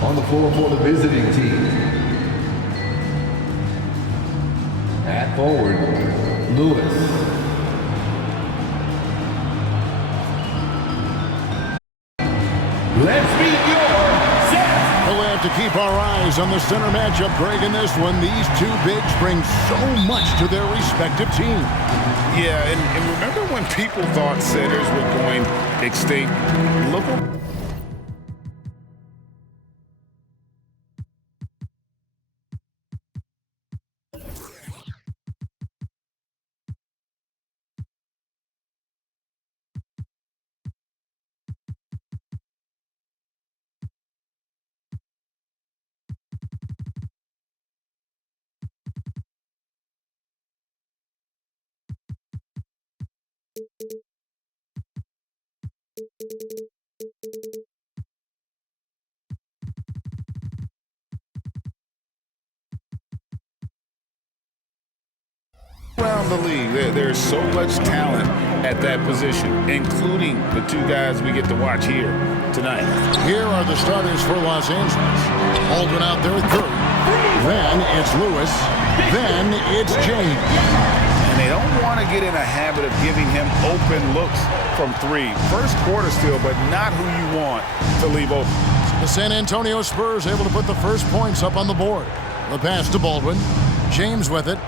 On the floor for the visiting team. At forward, Lewis. Let's meet your set. We'll have to keep our eyes on the center matchup, Greg, in this one. These two bigs bring so much to their respective teams. Yeah, and remember when people thought setters were going extinct? Look at around the league. There's so much talent at that position, including the two guys we get to watch here tonight. Here are the starters for Los Angeles. Baldwin out there third. Then it's Lewis. Then it's James. And they don't want to get in a habit of giving him open looks from three. First quarter still, but not who you want to leave open. The San Antonio Spurs able to put the first points up on the board. The pass to Baldwin. James with it.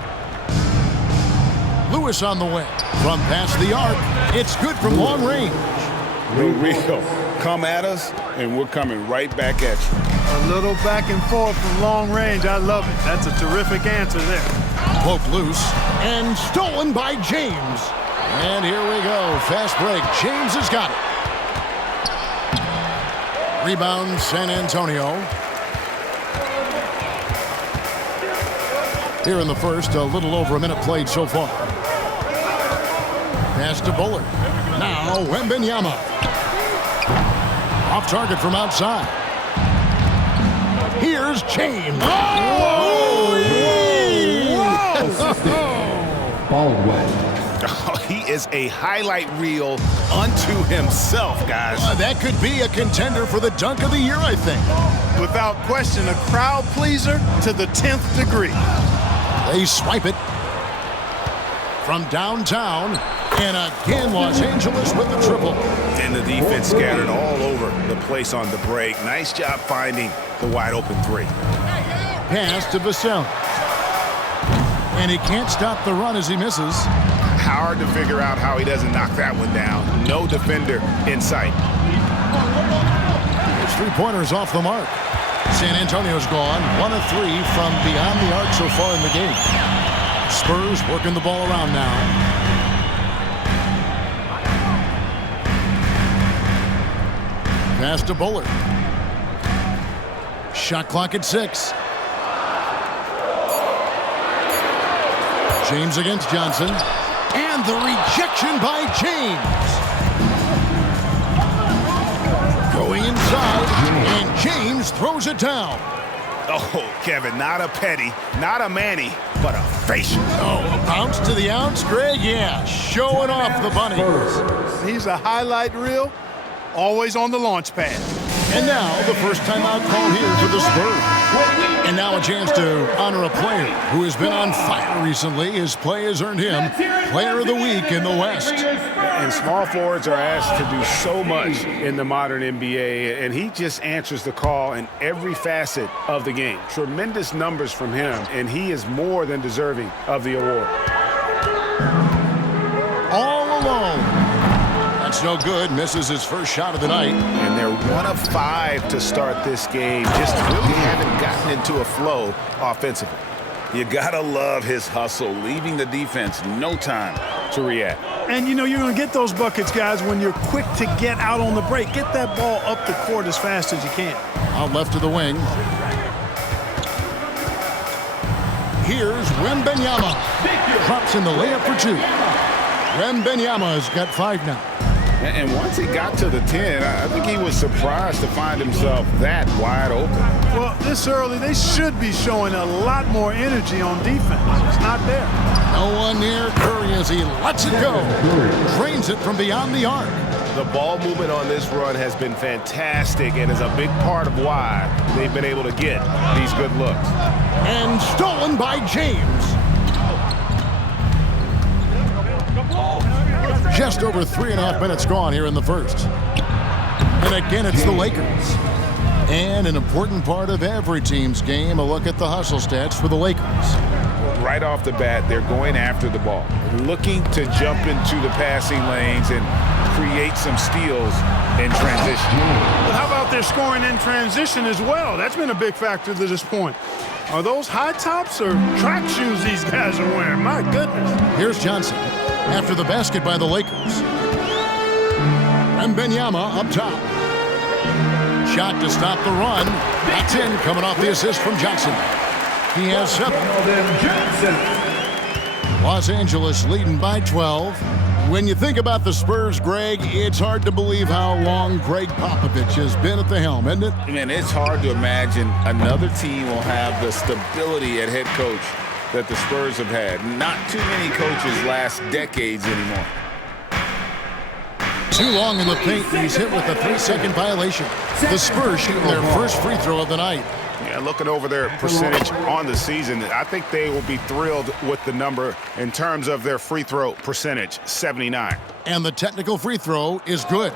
Lewis on the way. From past the arc, it's good from long range. Real. Come at us, and we're coming right back at you. A little back and forth from long range. I love it. That's a terrific answer there. Poke loose and stolen by James. And here we go. Fast break. James has got it. Rebound San Antonio. Here in the first, a little over a minute played so far. Pass to Bullard. Now Wembanyama. Off target from outside. Here's James. Whoa! Baldwin. Oh, he is a highlight reel unto himself, guys. That could be a contender for the dunk of the year, I think. Without question, a crowd pleaser to the 10th degree. They swipe it from downtown. And again, Los Angeles with the triple. And the defense scattered all over the place on the break. Nice job finding the wide open three. Pass to Vassell. And he can't stop the run as he misses. Hard to figure out how he doesn't knock that one down. No defender in sight. His three-pointers off the mark. San Antonio's gone. 1 of 3 from beyond the arc so far in the game. Spurs working the ball around now. Pass to Bullard. Shot clock at 6. James against Johnson. And the rejection by James. Going inside, and James throws it down. Oh, Kevin, not a petty, not a Manny, but a facial. Oh, a bounce to the ounce, Greg? Yeah, showing off the bunny. He's a highlight reel. Always on the launch pad. And now the first timeout call here for the Spurs. And now a chance to honor a player who has been on fire recently. His play has earned him Player of the Week in the West. And small forwards are asked to do so much in the modern NBA, and he just answers the call in every facet of the game. Tremendous numbers from him, and he is more than deserving of the award. All alone. That's no good. Misses his first shot of the night. And they're 1 of 5 to start this game. Just really haven't gotten into a flow offensively. You gotta love his hustle, leaving the defense no time to react. And you know you're going to get those buckets, guys, when you're quick to get out on the break. Get that ball up the court as fast as you can. Out left of the wing. Here's Wembanyama. Drops in the layup for 2. Wembanyama's got 5 now. And once he got to the 10, I think he was surprised to find himself that wide open. Well, this early, they should be showing a lot more energy on defense. It's not there. No one near Curry as he lets it go. Drains it from beyond the arc. The ball movement on this run has been fantastic and is a big part of why they've been able to get these good looks. And stolen by James. Just over 3.5 minutes gone here in the first. And again, it's the Lakers. And an important part of every team's game, a look at the hustle stats for the Lakers. Right off the bat, they're going after the ball, looking to jump into the passing lanes and create some steals in transition. But how about their scoring in transition as well? That's been a big factor to this point. Are those high tops or track shoes these guys are wearing? My goodness. Here's Johnson after the basket by the Lakers. And Wembanyama up top. Shot to stop the run. That's in, coming off the assist from Johnson. He has 7. Los Angeles leading by 12. When you think about the Spurs, Greg, it's hard to believe how long Greg Popovich has been at the helm, isn't it? Man, it's hard to imagine another team will have the stability at head coach that the Spurs have had. Not too many coaches last decades anymore. Too long in the paint, and he's hit with a 3-second violation. The Spurs shooting their first free throw of the night. Yeah, looking over their percentage on the season, I think they will be thrilled with the number in terms of their free throw percentage, 79. And the technical free throw is good.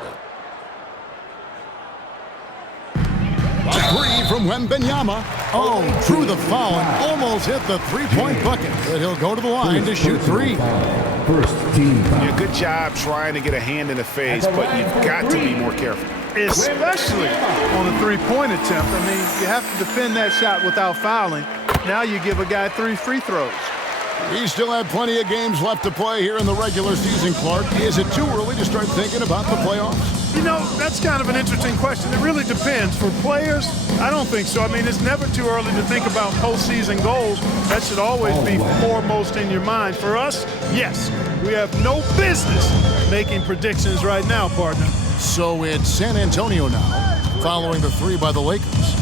A 3 from Wembanyama. Oh, drew the foul and almost hit the three-point bucket. But he'll go to the line to shoot 3. First team foul. Yeah, good job trying to get a hand in the face, but you've got to be more careful. Especially on a three-point attempt. I mean, you have to defend that shot without fouling. Now you give a guy 3 free throws. We still have plenty of games left to play here in the regular season, Clark. Is it too early to start thinking about the playoffs? You know, that's kind of an interesting question. It really depends. For players, I don't think so. I mean, it's never too early to think about postseason goals. That should always be foremost in your mind. For us, yes, we have no business making predictions right now, partner. So it's San Antonio now, following the 3 by the Lakers.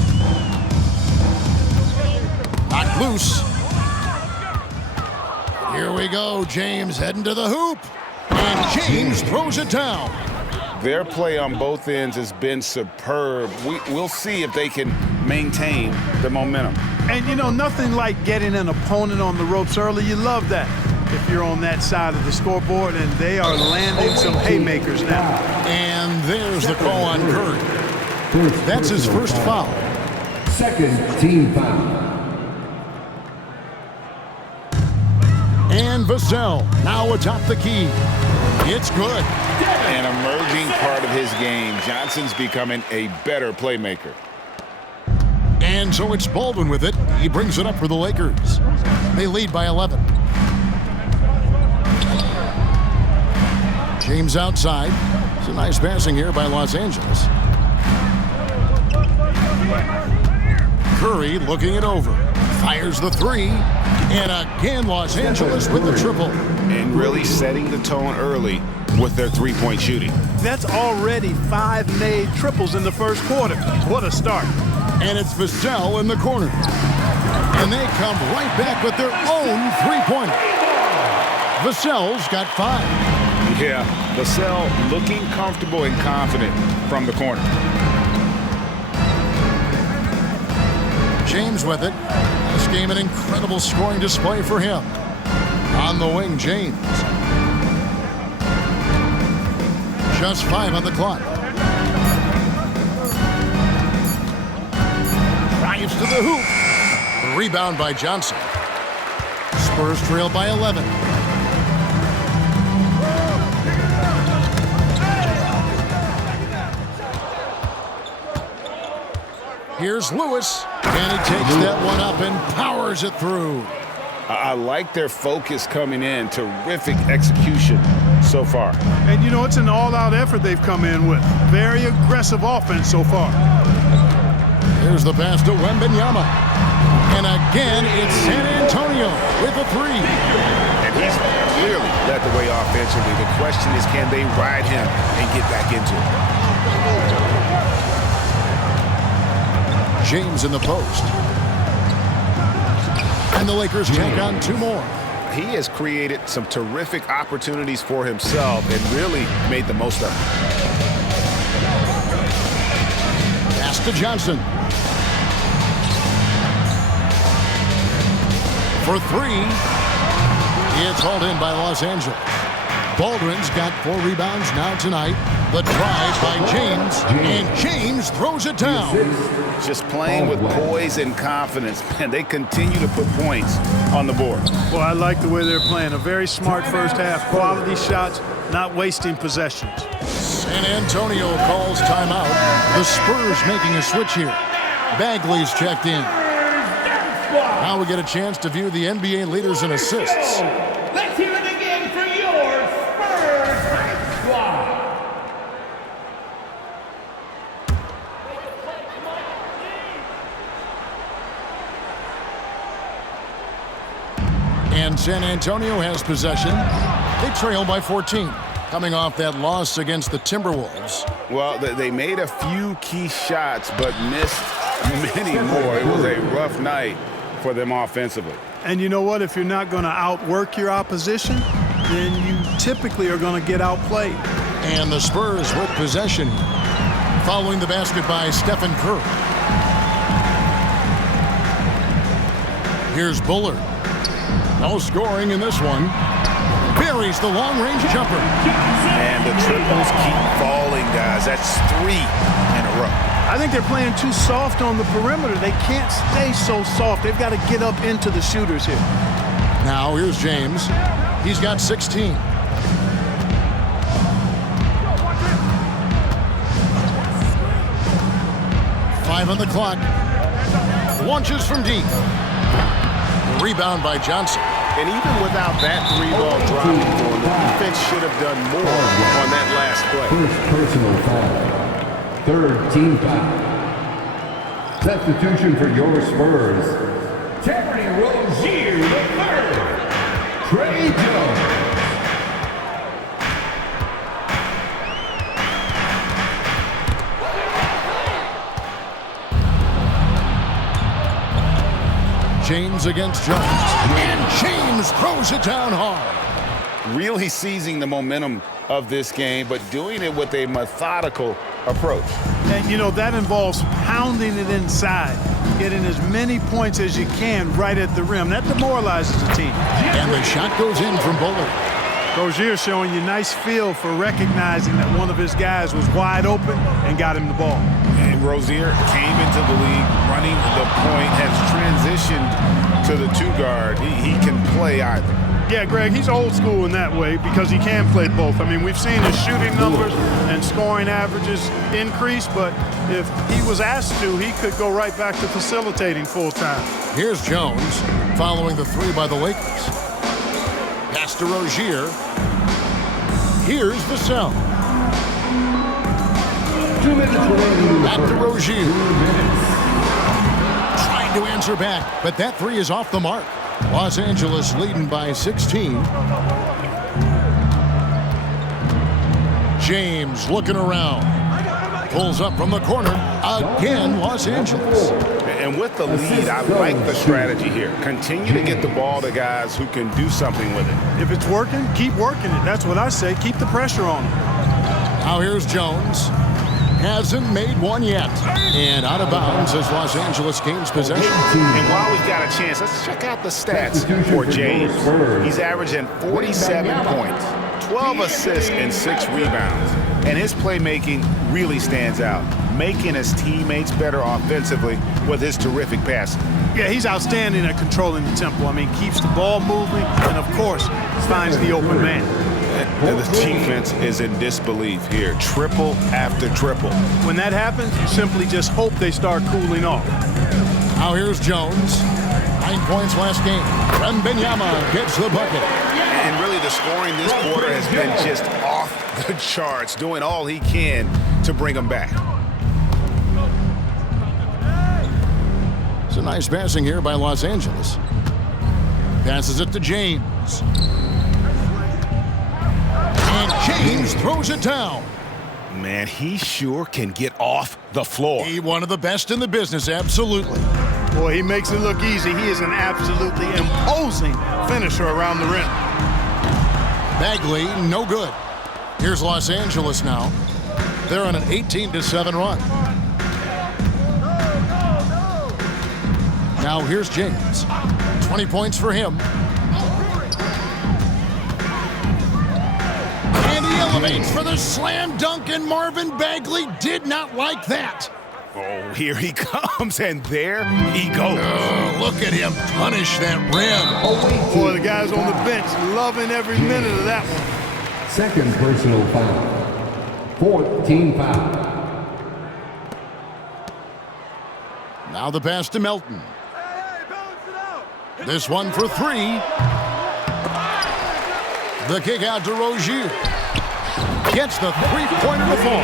Knocked loose. Here we go, James heading to the hoop. And James throws it down. Their play on both ends has been superb. We'll see if they can maintain the momentum. And, you know, nothing like getting an opponent on the ropes early. You love that if you're on that side of the scoreboard, and they are landing some haymakers now. And there's the call on Curry. That's his first foul. Second team foul. And Vassell now atop the key. It's good. An emerging part of his game. Johnson's becoming a better playmaker. And so it's Baldwin with it. He brings it up for the Lakers. They lead by 11. James outside. It's a nice passing here by Los Angeles. Curry looking it over. Fires the 3. And again, Los Angeles with the triple. And really setting the tone early with their three-point shooting. That's already 5 made triples in the first quarter. What a start. And it's Vassell in the corner. And they come right back with their own three-pointer. Vassell's got 5. Yeah, Vassell looking comfortable and confident from the corner. James with it. This game an incredible scoring display for him. On the wing, James. Just 5 on the clock. Drives to the hoop. The rebound by Johnson. Spurs trail by 11. Here's Lewis, and he takes that one up and powers it through. I like their focus coming in. Terrific execution so far. And, you know, it's an all-out effort they've come in with. Very aggressive offense so far. Here's the pass to Wembanyama. And again, it's San Antonio with a 3. And he's clearly led the way offensively. The question is, can they ride him and get back into it? James in the post. And the Lakers take on 2 more. He has created some terrific opportunities for himself and really made the most of it. Pass to Johnson. For 3. It's hauled in by Los Angeles. Baldwin's got 4 rebounds now tonight. The drive by James, and James throws it down. Just playing with poise and confidence, and they continue to put points on the board. Well, I like the way they're playing. A very smart first half. Quality shots, not wasting possessions. San Antonio calls timeout. The Spurs making a switch here. Bagley's checked in. Now we get a chance to view the NBA leaders in assists. Let's hear it again for your Spurs squad. And San Antonio has possession. They trail by 14, coming off that loss against the Timberwolves. Well, they made a few key shots, but missed many more. It was a rough night for them offensively. And you know what? If you're not going to outwork your opposition, then you typically are going to get outplayed. And the Spurs with possession, following the basket by Stephen Curry. Here's Bullard. No scoring in this one. Buries the long-range jumper. And the triples keep falling, guys. That's 3 in a row. I think they're playing too soft on the perimeter. They can't stay so soft. They've got to get up into the shooters here. Now here's James. He's got 16. Five on the clock. Launches from deep. Rebound by Johnson. And even without that 3-ball dropping for him, the defense should have done more on that last play. First personal foul. 3rd team foul. Substitution for your Spurs. Terry Rozier III. Trey Jones. James against Jones. And James throws it down hard. Really seizing the momentum of this game, but doing it with a methodical approach. And, you know, that involves pounding it inside, getting as many points as you can right at the rim. That demoralizes the team. And the shot goes in from Bullard. Rozier showing you nice feel for recognizing that one of his guys was wide open and got him the ball. And Rozier came into the league running the point, has transitioned to the 2-guard. He can play either. Yeah, Greg, he's old school in that way because he can play both. I mean, we've seen his shooting numbers and scoring averages increase, but if he was asked to, he could go right back to facilitating full time. Here's Jones following the 3 by the Lakers. Pass to Rozier. Here's Vassell. 2 minutes remaining. Back to Rozier. Trying to answer back, but that 3 is off the mark. Los Angeles leading by 16. James looking around. Pulls up from the corner. Again, Los Angeles. And with the lead, I like the strategy here. Continue to get the ball to guys who can do something with it. If it's working, keep working it. That's what I say. Keep the pressure on him. Now here's Jones. Hasn't made one yet. And out of bounds as Los Angeles gains possession. And while we've got a chance, let's check out the stats for James. He's averaging 47 points, 12 assists, and 6 rebounds. And his playmaking really stands out, making his teammates better offensively with his terrific passing. Yeah, he's outstanding at controlling the tempo. I mean, keeps the ball moving and, of course, finds the open man. And the defense is in disbelief here. Triple after triple. When that happens, you simply just hope they start cooling off. Now here's Jones. 9 points last game. Wembanyama gets the bucket. And really the scoring this quarter has been just off the charts, doing all he can to bring them back. It's a nice passing here by Los Angeles. Passes it to James. And James throws it down. Man, he sure can get off the floor. He one of the best in the business, absolutely. Boy, he makes it look easy. He is an absolutely imposing finisher around the rim. Bagley, no good. Here's Los Angeles now. They're on an 18-7 run. Now here's James. 20 points for him. And he elevates for the slam dunk, and Marvin Bagley did not like that. Oh, here he comes, and there he goes. Oh, look at him punish that rim. Boy, the guys on the bench loving every minute of that one. Second personal foul. 4th team foul. Now the pass to Melton. This one for three. The kick out to Rozier. Gets the three-pointer to fall.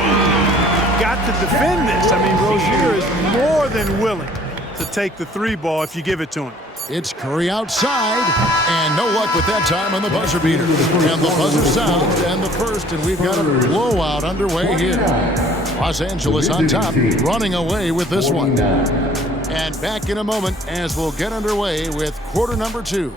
Got to defend this. I mean, Rozier is more than willing to take the three ball if you give it to him. It's Curry outside, and no luck with that time on the buzzer beater. And the buzzer sounds, and the first, and we've got a blowout underway here. Los Angeles on top, running away with this one. And back in a moment as we'll get underway with quarter number 2.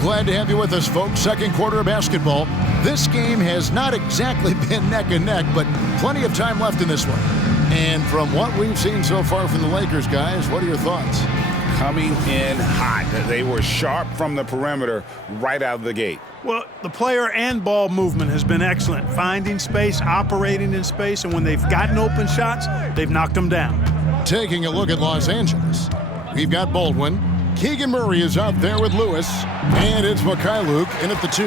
Glad to have you with us, folks. Second quarter of basketball. This game has not exactly been neck and neck, but plenty of time left in this one. And from what we've seen so far from the Lakers, guys, what are your thoughts? Coming in hot. They were sharp from the perimeter right out of the gate. Well, the player and ball movement has been excellent. Finding space, operating in space, and when they've gotten open shots, they've knocked them down. Taking a look at Los Angeles, we've got Baldwin. Keegan Murray is out there with Lewis, and it's Mikhailuk in at the 2.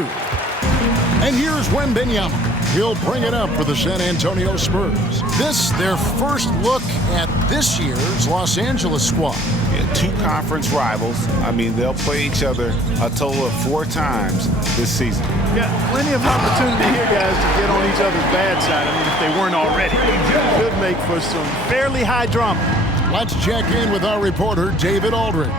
And here's Wembanyama. He'll bring it up for the San Antonio Spurs. This, their first look at this year's Los Angeles squad. Yeah, 2 conference rivals. I mean, they'll play each other a total of 4 times this season. Yeah, plenty of opportunity here, guys, to get on each other's bad side. I mean, if they weren't already. Could make for some fairly high drama. Let's check in with our reporter, David Aldridge.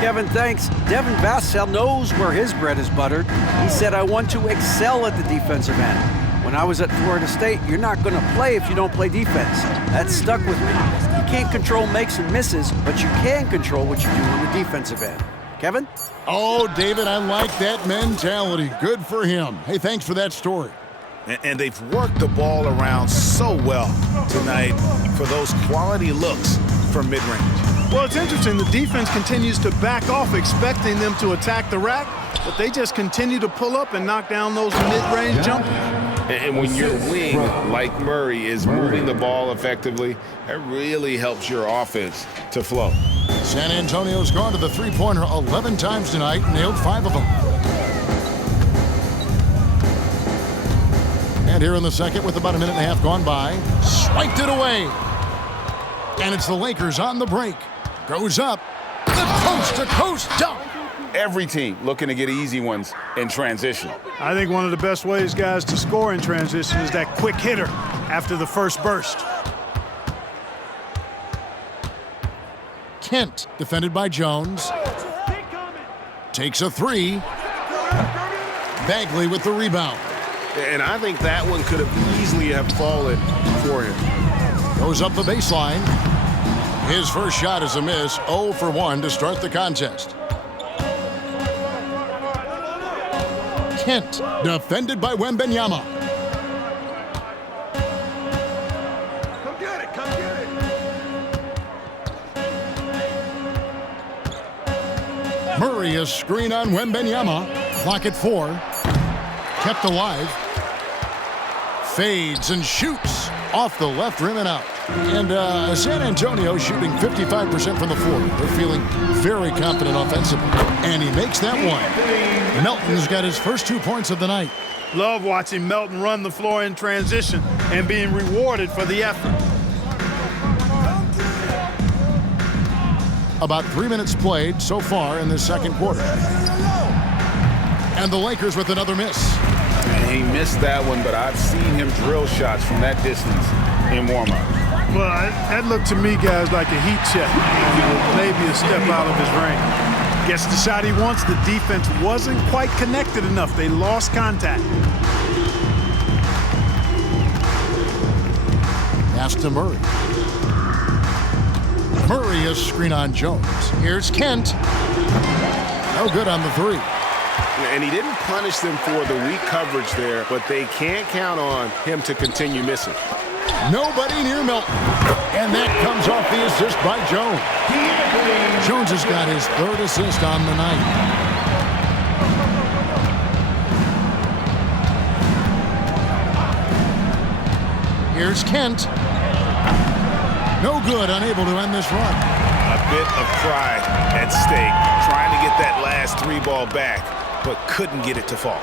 Kevin, thanks. Devin Vassell knows where his bread is buttered. He said, I want to excel at the defensive end. When I was at Florida State, you're not going to play if you don't play defense. That stuck with me. You can't control makes and misses, but you can control what you do on the defensive end. Kevin? Oh, David, I like that mentality. Good for him. Hey, thanks for that story. And they've worked the ball around so well tonight for those quality looks from mid-range. Well, it's interesting. The defense continues to back off, expecting them to attack the rack, but they just continue to pull up and knock down those mid-range jumpers. And when your wing, like Murray, is moving the ball effectively, that really helps your offense to flow. San Antonio's gone to the three-pointer 11 times tonight, nailed 5 of them. And here in the second, with about a minute and a half gone by, swiped it away. And it's the Lakers on the break. Goes up, the coast-to-coast dunk. Every team looking to get easy ones in transition. I think one of the best ways, guys, to score in transition is that quick hitter after the first burst. Kent, defended by Jones. Takes a 3. Bagley with the rebound. And I think that one could have easily have fallen for him. Goes up the baseline. His first shot is a miss, 0 for 1 to start the contest. Kent, defended by Wembanyama. Come get it, come get it. Murray, a screen on Wembanyama. Clock at 4. Kept alive. Fades and shoots off the left rim and out. And San Antonio shooting 55% from the floor. They're feeling very confident offensively. And he makes that one. Melton's got his first 2 points of the night. Love watching Melton run the floor in transition and being rewarded for the effort. About 3 minutes played so far in this second quarter. And the Lakers with another miss. And he missed that one, but I've seen him drill shots from that distance in warm-up. Well, that looked to me, guys, like a heat check. Maybe a step out of his range. Gets the shot he wants. The defense wasn't quite connected enough. They lost contact. Pass to Murray. Murray is screen on Jones. Here's Kent. No good on the three. And he didn't punish them for the weak coverage there, but they can't count on him to continue missing. Nobody near Milton. And that comes off the assist by Jones. Jones has got his third assist on the night. Here's Kent. No good, unable to end this run. A bit of pride at stake, trying to get that last three ball back, but couldn't get it to fall.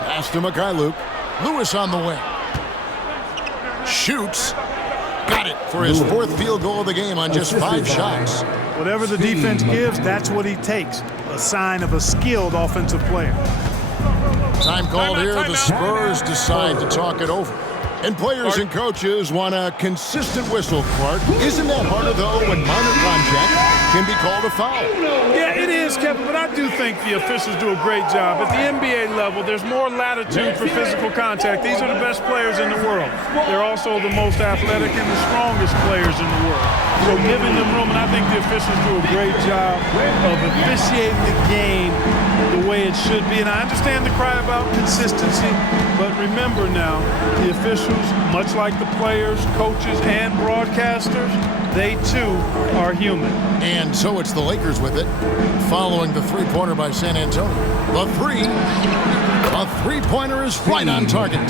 Pass to Mikhailuk. Lewis on the wing. Shoots. Got it for his fourth field goal of the game on just 5 shots. Whatever the defense gives, that's what he takes. A sign of a skilled offensive player. Time called here. The Spurs decide to talk it over. And players and coaches want a consistent whistle, Clark. Isn't that harder, though, when minor contact can be called a foul? Yeah, it is, Kevin, but I do think the officials do a great job. At the NBA level, there's more latitude for physical contact. These are the best players in the world. They're also the most athletic and the strongest players in the world. So giving them room, and I think the officials do a great job of officiating the game the way it should be. And I understand the cry about consistency, but remember now, the officials, much like the players, coaches, and broadcasters, they too are human. And so it's the Lakers with it, following the three-pointer by San Antonio. A three-pointer is right on target.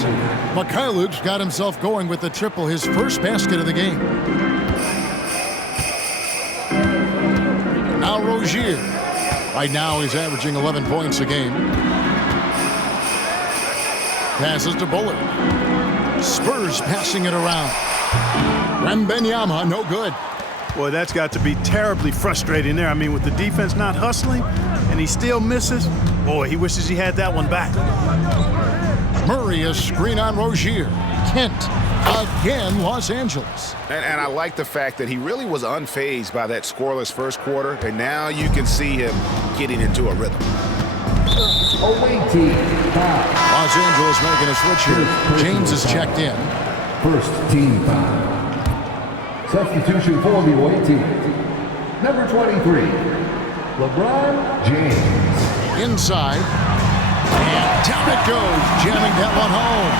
Mikhailuk's got himself going with the triple, his first basket of the game. Now Rozier. Right now he's averaging 11 points a game. Passes to Bullard. Spurs passing it around. Wembanyama, no good. Boy, that's got to be terribly frustrating there. I mean, with the defense not hustling and he still misses, boy, he wishes he had that one back. Murray, a screen on Rozier. Kent, again, Los Angeles. And I like the fact that he really was unfazed by that scoreless first quarter, and now you can see him getting into a rhythm. Away foul. Los Angeles making a switch here. James is checked in. First team foul. Substitution for the away team. Number 23, LeBron James. Inside. And down it goes, jamming that one home.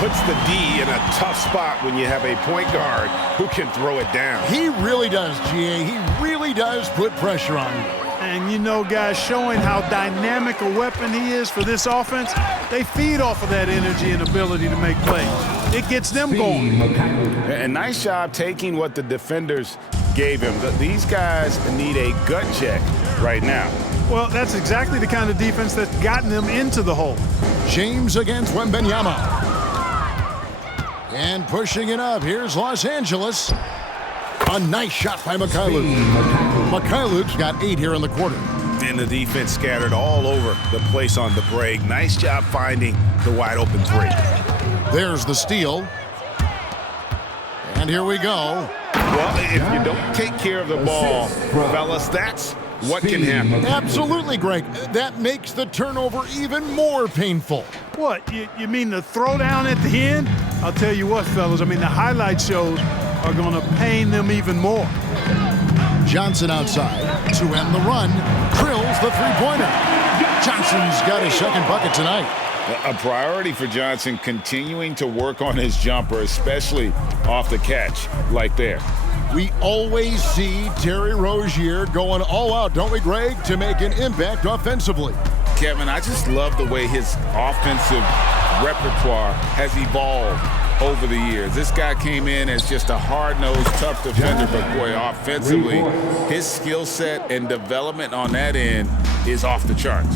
Puts the D in a tough spot when you have a point guard who can throw it down. He really does, GA. He really does put pressure on you. And you know, guys, showing how dynamic a weapon he is for this offense, they feed off of that energy and ability to make plays. It gets them going. And nice job taking what the defenders gave him. These guys need a gut check right now. Well, that's exactly the kind of defense that's gotten them into the hole. James against Wembanyama. And pushing it up, here's Los Angeles. A nice shot by Mikhailuk. Mikhailuk's got 8 here in the quarter. And the defense scattered all over the place on the break. Nice job finding the wide open three. There's the steal. And here we go. Well, if you don't take care of the ball, fellas, that's what can happen. Absolutely, Greg. That makes the turnover even more painful. What, you mean the throwdown at the end? I'll tell you what, fellas, I mean, the highlight shows are going to pain them even more. Johnson outside to end the run. Drills the three-pointer. Johnson's got his second bucket tonight. A priority for Johnson, continuing to work on his jumper, especially off the catch like there. We always see Terry Rozier going all out, don't we, Greg, to make an impact offensively. Kevin, I just love the way his offensive repertoire has evolved over the years. This guy came in as just a hard-nosed, tough defender, but boy, offensively, his skill set and development on that end is off the charts.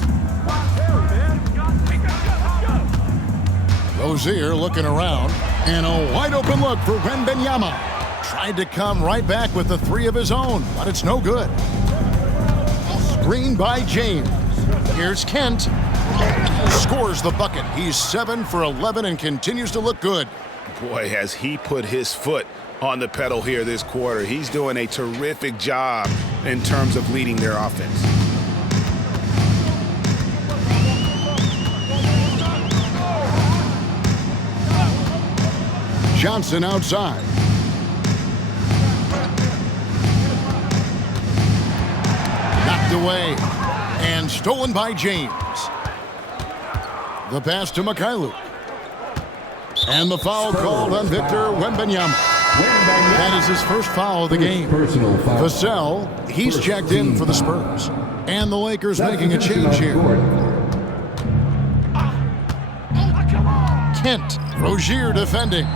Rozier looking around, and a wide-open look for Wembanyama. Tried to come right back with the three of his own, but it's no good. Screen by James. Here's Kent. Scores the bucket. He's 7 for 11 and continues to look good. Boy, has he put his foot on the pedal here this quarter. He's doing a terrific job in terms of leading their offense. Johnson outside. Knocked away and stolen by James. The pass to Mikhailuk. And the foul called on Victor Wembanyama. That is his first foul of the game. Personal foul. Vassell, he's checked in for the Spurs. And the Lakers making a change here. Kent, Rozier defending.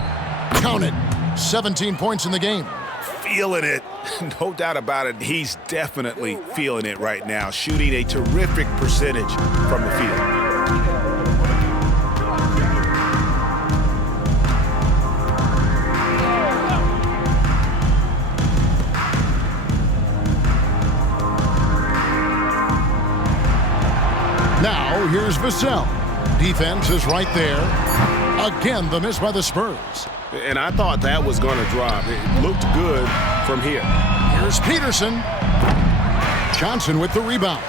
Count it. 17 points in the game. Feeling it. No doubt about it. He's definitely feeling it right now. Shooting a terrific percentage from the field. Now, here's Vassell. Defense is right there. Again, the miss by the Spurs. And I thought that was going to drop. It looked good from here. Here's Peterson. Johnson with the rebound.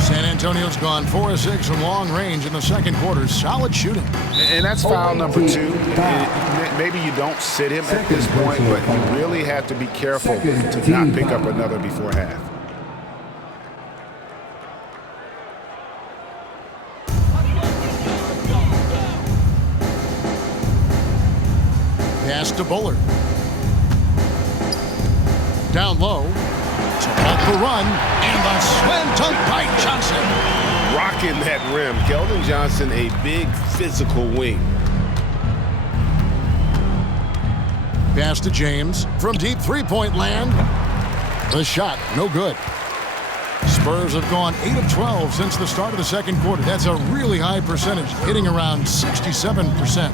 San Antonio's gone 4 of 6 from long range in the second quarter. Solid shooting. And that's foul number 2. Maybe you don't sit him at this point, but you really have to be careful to not pick up another before half. Pass to Bullard. Down low. To help the run. And the slam dunk by Johnson. Rocking that rim. Keldon Johnson, a big physical wing. Pass to James. From deep three-point land. The shot, no good. Spurs have gone 8 of 12 since the start of the second quarter. That's a really high percentage, hitting around 67%.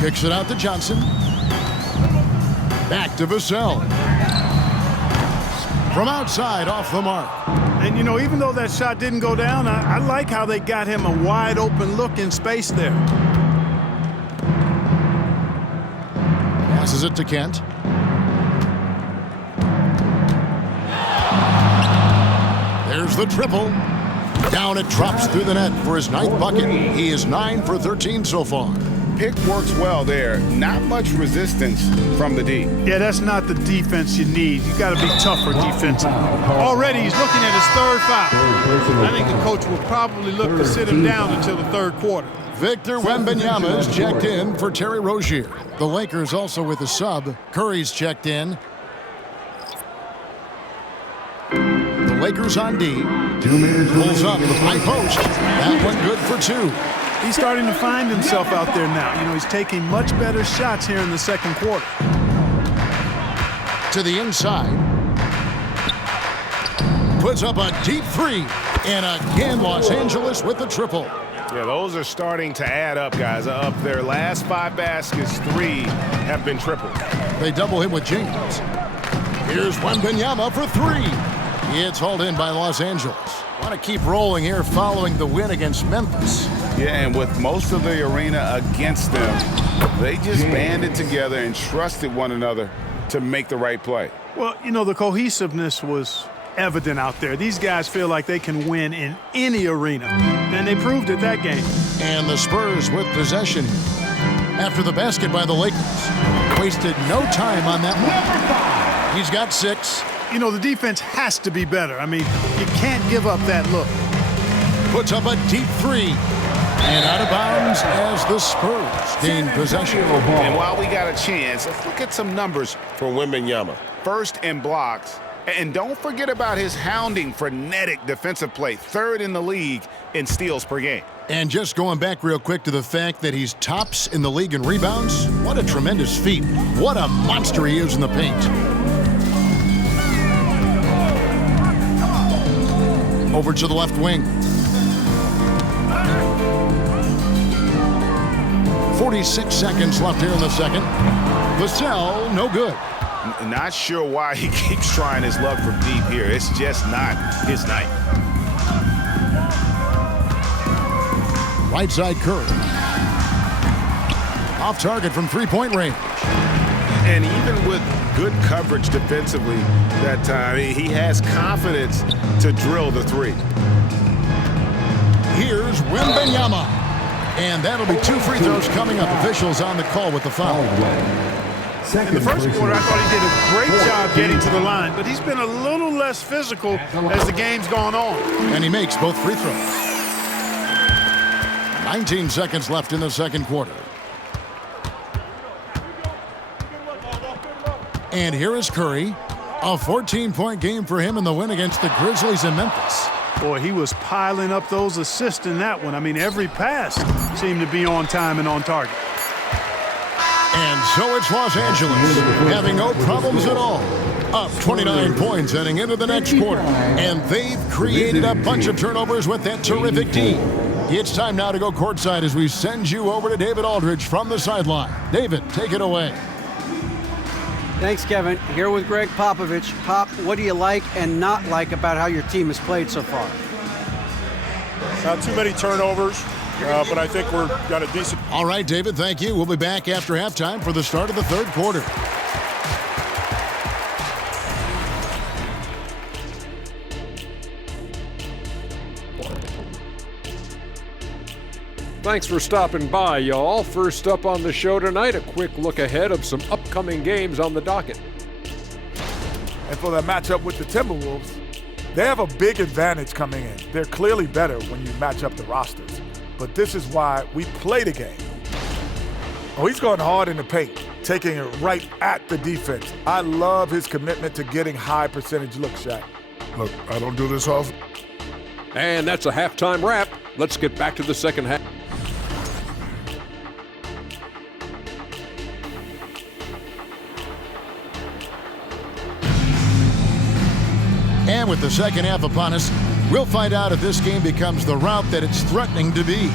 Kicks it out to Johnson. Back to Vassell. From outside, off the mark. And, you know, even though that shot didn't go down, I like how they got him a wide open look in space there. Passes it to Kent. There's the triple. Down it drops through the net for his 9th bucket. He is 9 for 13 so far. Pick works well there. Not much resistance from the D. Yeah, that's not the defense you need. You got to be tougher defensively. Already he's looking at his 3rd foul. I think the coach will probably look to sit him down until the 3rd quarter. Victor Wembanyama is checked in for Terry Rozier. The Lakers also with a sub. Curry's checked in. The Lakers on D. 2 minutes. Pulls up, high post. That one good for 2. He's starting to find himself out there now. You know, he's taking much better shots here in the second quarter. To the inside. Puts up a deep 3. And again, Los Angeles with the triple. Yeah, those are starting to add up, guys. Of their last 5 baskets, 3 have been tripled. They double him with James. Here's Wembanyama for 3. It's hauled in by Los Angeles. Want to keep rolling here following the win against Memphis. Yeah, and with most of the arena against them, they just banded together and trusted one another to make the right play. Well, you know, the cohesiveness was evident out there. These guys feel like they can win in any arena, and they proved it that game. And the Spurs with possession after the basket by the Lakers. Wasted no time on that one. He's got 6. You know, the defense has to be better. I mean, you can't give up that look. Puts up a deep 3. And out of bounds as the Spurs gain possession. And while we got a chance, let's look at some numbers for Wembanyama. First in blocks. And don't forget about his hounding, frenetic defensive play. 3rd in the league in steals per game. And just going back real quick to the fact that he's tops in the league in rebounds. What a tremendous feat. What a monster he is in the paint. Over to the left wing. 46 seconds left here in the second. Vassell, no good. Not sure why he keeps trying his luck from deep here. It's just not his night. Right side Curry. Off target from three-point range. And even with good coverage defensively that time, he has confidence to drill the three. Here's Wembanyama. And that'll be 2 free throws coming up. Officials on the call with the foul. In the first quarter, I thought he did a great job getting to the line, but he's been a little less physical as the game's gone on. And he makes both free throws. 19 seconds left in the second quarter. And here is Curry. A 14-point game for him in the win against the Grizzlies in Memphis. Boy, he was piling up those assists in that one. I mean, every pass seemed to be on time and on target. And so it's Los Angeles, having no problems at all. Up 29 points heading into the next quarter. And they've created a bunch of turnovers with that terrific team. It's time now to go courtside as we send you over to David Aldridge from the sideline. David, take it away. Thanks, Kevin. Here with Greg Popovich. Pop, what do you like and not like about how your team has played so far? Not too many turnovers, but I think we're got a decent. All right, David, thank you. We'll be back after halftime for the start of the third quarter. Thanks for stopping by, y'all. First up on the show tonight, a quick look ahead of some upcoming games on the docket. And for that matchup with the Timberwolves, they have a big advantage coming in. They're clearly better when you match up the rosters. But this is why we play the game. Oh, he's going hard in the paint, taking it right at the defense. I love his commitment to getting high percentage looks, Shaq. Look, I don't do this often. And that's a halftime wrap. Let's get back to the second half. And with the second half upon us, we'll find out if this game becomes the route that it's threatening to be.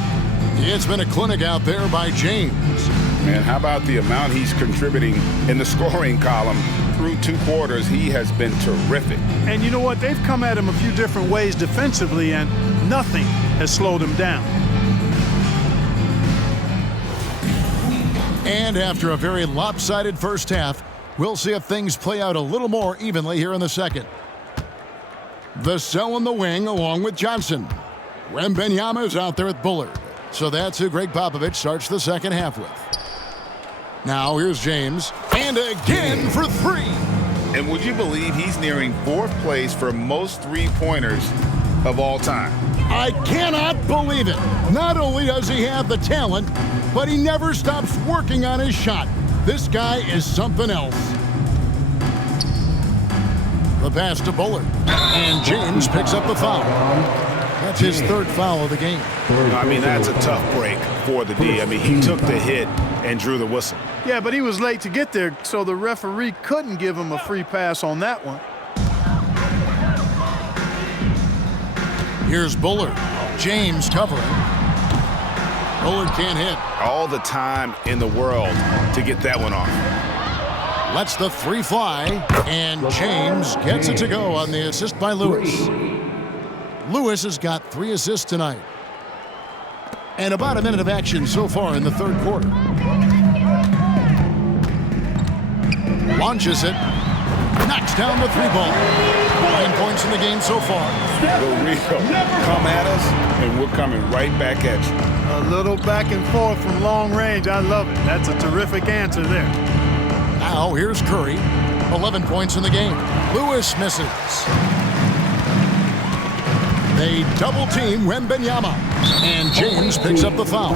It's been a clinic out there by James. Man, how about the amount he's contributing in the scoring column through 2 quarters? He has been terrific. And you know what? They've come at him a few different ways defensively, and nothing has slowed him down. And after a very lopsided first half, we'll see if things play out a little more evenly here in the second. The cell in the wing along with Johnson. Wembanyama is out there with Bullard. So that's who Greg Popovich starts the second half with. Now here's James. And again for 3. And would you believe he's nearing 4th place for most three-pointers of all time? I cannot believe it. Not only does he have the talent, but he never stops working on his shot. This guy is something else. The pass to Bullard. And James picks up the foul. That's his 3rd foul of the game. I mean, that's a tough break for the D. I mean, he took the hit and drew the whistle. Yeah, but he was late to get there, so the referee couldn't give him a free pass on that one. Here's Bullard. James covering. Bullard can't hit. All the time in the world to get that one off. Lets the 3 fly, and James gets it to go on the assist by Lewis. Lewis has got 3 assists tonight. And about a minute of action so far in the third quarter. Launches it. Knocks down the 3-ball. 9 points in the game so far. Rio, come at us, and we're coming right back at you. A little back and forth from long range. I love it. That's a terrific answer there. Now here's Curry. 11 points in the game. Lewis misses. They double-team Wembanyama. And James picks up the foul.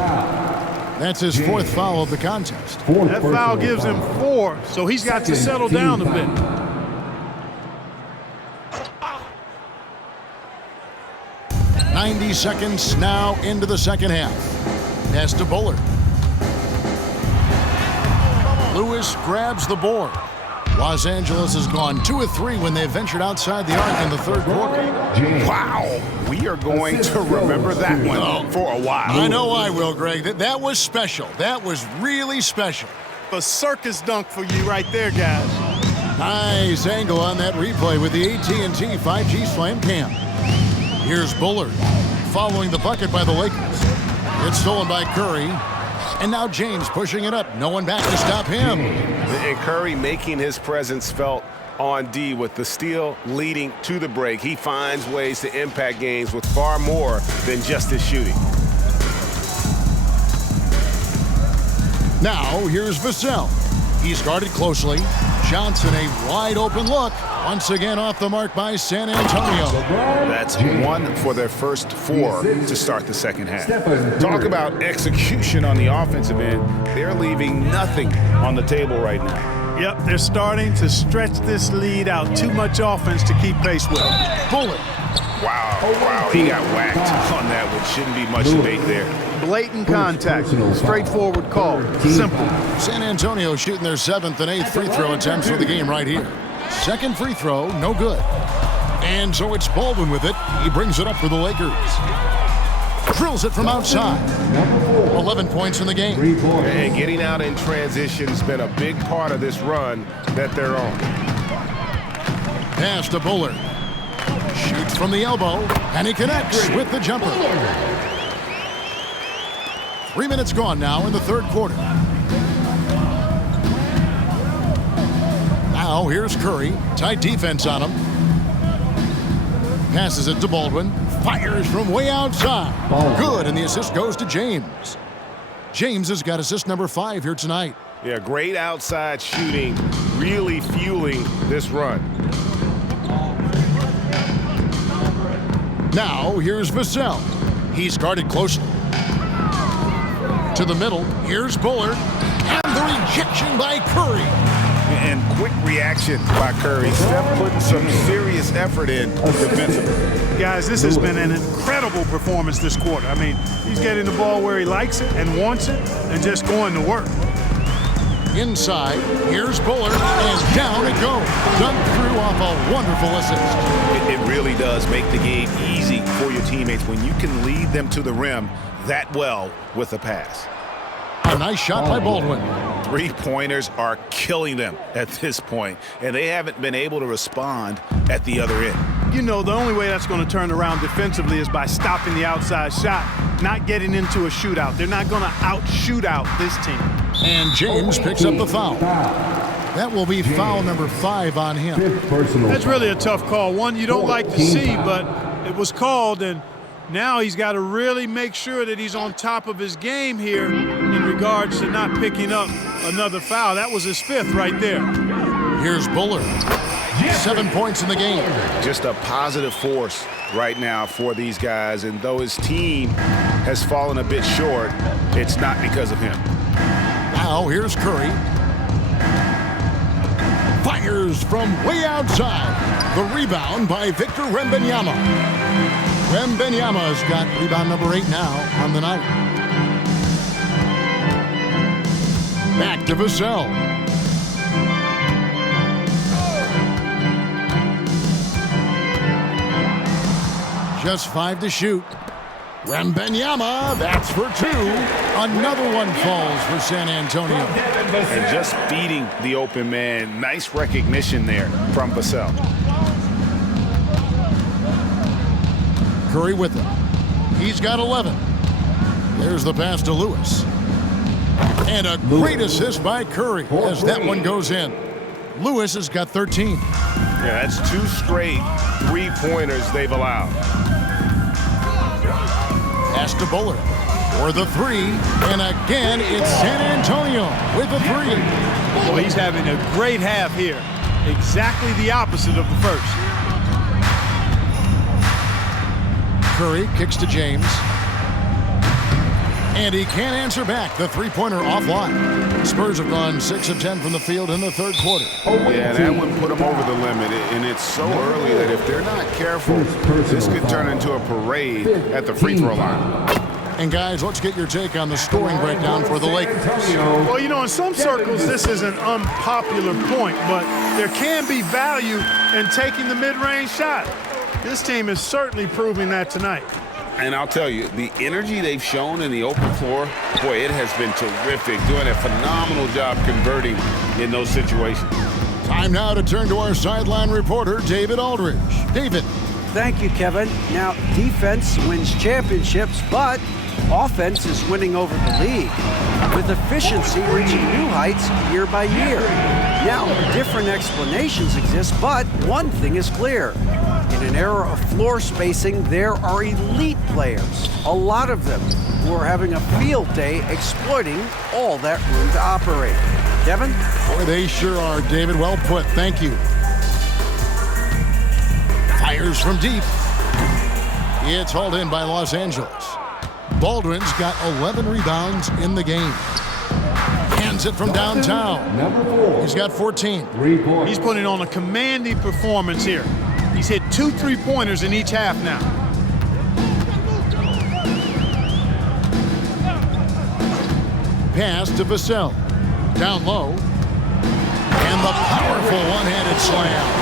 That's his 4th foul of the contest. That foul gives him 4, so he's got to settle down a bit. .90 seconds now into the second half. Pass to Bullard. Lewis grabs the board. Los Angeles has gone 2 of 3 when they ventured outside the arc in the third quarter. Wow, we are going to remember that one for a while. I know I will, Greg. That was special. That was really special. A circus dunk for you right there, guys. Nice angle on that replay with the AT&T 5G Slam Cam. Here's Bullard following the bucket by the Lakers. It's stolen by Curry. And now James pushing it up. No one back to stop him. And Curry making his presence felt on D with the steal leading to the break. He finds ways to impact games with far more than just his shooting. Now here's Vassell. He's guarded closely. Johnson, a wide open look. Once again off the mark by San Antonio. That's one for their first 4 to start the second half. Talk about execution on the offensive end. They're leaving nothing on the table right now. Yep, they're starting to stretch this lead out. Too much offense to keep pace with. Bullard. Wow, he got whacked on that one. Shouldn't be much debate there. Blatant contact. Straightforward call. Simple. San Antonio shooting their 7th and 8th free throw attempts for the game right here. Second free throw, no good. And so it's Baldwin with it. He brings it up for the Lakers. Drills it from outside. 11 points in the game. And getting out in transition has been a big part of this run that they're on. Pass to Bullard. Shoots from the elbow, and he connects with the jumper. 3 minutes gone now in the third quarter. Now here's Curry. Tight defense on him. Passes it to Baldwin. Fires from way outside. Good, and the assist goes to James. James has got assist number 5 here tonight. Yeah, great outside shooting, really fueling this run. Now here's Vassell. He's guarded closely. To the middle, here's Bullard. And the rejection by Curry. And quick reaction by Curry. Steph putting some serious effort in defensively. Guys, this has been an incredible performance this quarter. I mean, he's getting the ball where he likes it and wants it and just going to work. Inside, here's Bullard, and down it goes. Dunked through off a wonderful assist. It really does make the game easy for your teammates when you can lead them to the rim that well with a pass. A nice shot by Baldwin. 3-pointers are killing them at this point, and they haven't been able to respond at the other end. You know, the only way that's going to turn around defensively is by stopping the outside shot, not getting into a shootout. They're not going to out-shoot out this team. And James picks up the foul. That will be foul number 5 on him. That's really a tough call. One you don't like to see, but it was called, and now he's got to really make sure that he's on top of his game here in regards to not picking up another foul. That was his 5th right there. Here's Bullard. 7 points in the game. Just a positive force right now for these guys, and though his team has fallen a bit short, it's not because of him. Now here's Curry. Fires from way outside. The rebound by Victor Wembanyama. Wembanyama's got rebound number 8 now on the night. Back to Vassell. Just 5 to shoot. Wembanyama, that's for 2. Another one falls for San Antonio. And just beating the open man. Nice recognition there from Vassell. Curry with him. He's got 11. There's the pass to Lewis. And a great assist by Curry as that one goes in. Lewis has got 13. Yeah, that's 2 straight 3-pointers they've allowed. Pass to Bullard for the 3. And again, it's San Antonio with the 3. Boy, he's having a great half here. Exactly the opposite of the first. Curry kicks to James. And he can't answer back. The 3-pointer offline. Spurs have gone 6 of 10 from the field in the third quarter. Yeah, that would put them over the limit. And it's so early that if they're not careful, this could turn into a parade at the free throw line. And guys, let's get your take on the scoring breakdown for the Lakers. Well, you know, in some circles, this is an unpopular point, but there can be value in taking the mid-range shot. This team is certainly proving that tonight. And I'll tell you, the energy they've shown in the open floor, boy, it has been terrific. Doing a phenomenal job converting in those situations. Time now to turn to our sideline reporter, David Aldridge. David. Thank you, Kevin. Now, defense wins championships, but offense is winning over the league, with efficiency reaching new heights year by year. Now, different explanations exist, but one thing is clear. In an era of floor spacing, there are elite players, a lot of them, who are having a field day exploiting all that room to operate. Kevin? Boy, they sure are, David. Well put. Thank you. Fires from deep. It's hauled in by Los Angeles. Baldwin's got 11 rebounds in the game. Hands it from downtown. Number 4. He's got 14. 3 points. He's putting on a commanding performance here. He's hit 2 3-pointers in each half now. Pass to Vassell. Down low. And the powerful one-handed slam.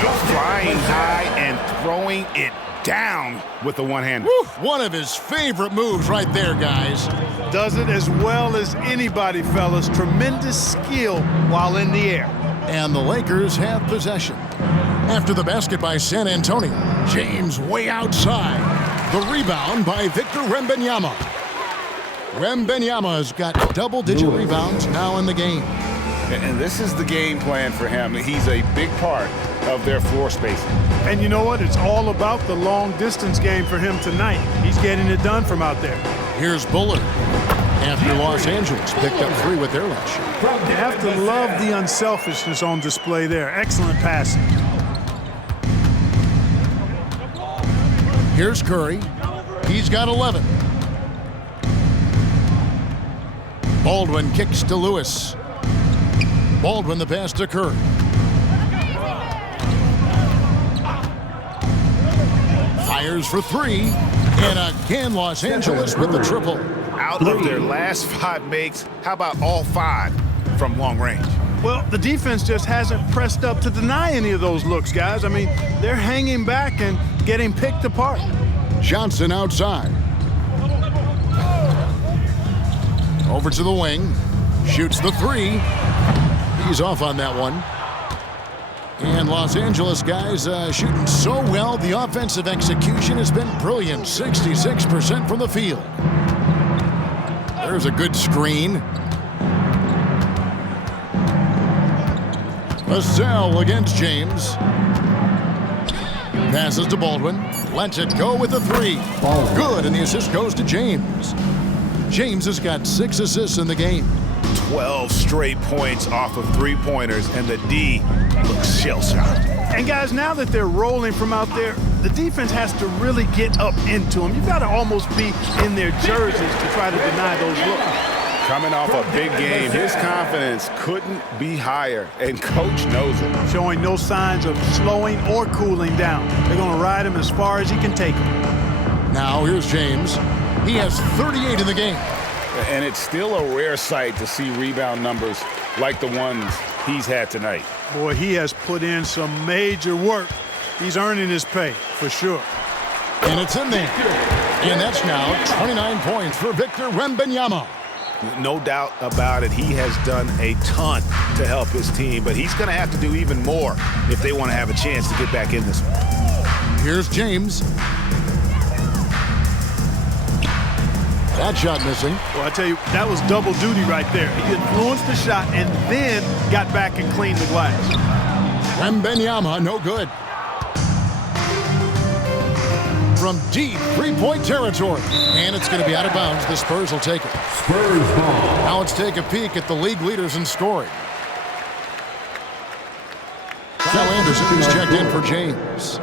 Flying high and throwing it down with the one-hander. One of his favorite moves right there, guys. Does it as well as anybody, fellas. Tremendous skill while in the air. And the Lakers have possession. After the basket by San Antonio, James way outside. The rebound by Victor Wembanyama. Wembanyama's got double-digit rebounds now in the game. And this is the game plan for him. He's a big part of their floor spacing. And you know what? It's all about the long-distance game for him tonight. He's getting it done from out there. Here's Bullard. After Los Angeles picked up 3 with their last shot. You have to love the unselfishness on display there. Excellent passing. Here's Curry. He's got 11. Baldwin kicks to Lewis. Baldwin the pass to Curry. Fires for 3. And again, Los Angeles with the triple. Out of their last 5 makes, how about all 5 from long range? Well, the defense just hasn't pressed up to deny any of those looks, guys. I mean, they're hanging back and getting picked apart. Johnson outside. Over to the wing. Shoots the 3. He's off on that one. And Los Angeles guys shooting so well. The offensive execution has been brilliant. 66% from the field. There's a good screen. Vassell against James. Passes to Baldwin. Lets it go with the 3. Good, and the assist goes to James. James has got 6 assists in the game. 12 straight points off of 3-pointers, and the D looks shell-shocked. And guys, now that they're rolling from out there, the defense has to really get up into them. You've got to almost be in their jerseys to try to deny those looks. Coming off a big game, his confidence couldn't be higher, and Coach knows it. Showing no signs of slowing or cooling down. They're going to ride him as far as he can take him. Now here's James. He has 38 in the game. And it's still a rare sight to see rebound numbers like the ones he's had tonight. Boy, he has put in some major work. He's earning his pay, for sure. And it's in there. And that's now 29 points for Victor Wembanyama. No doubt about it. He has done a ton to help his team, but he's going to have to do even more if they want to have a chance to get back in this one. Here's James. That shot missing. Well, I tell you, that was double duty right there. He influenced the shot and then got back and cleaned the glass. Wembanyama, no good. From deep 3-point territory. And it's going to be out of bounds. The Spurs will take it. Spurs ball. Now let's take a peek at the league leaders in scoring. Kyle Anderson is checked in for James.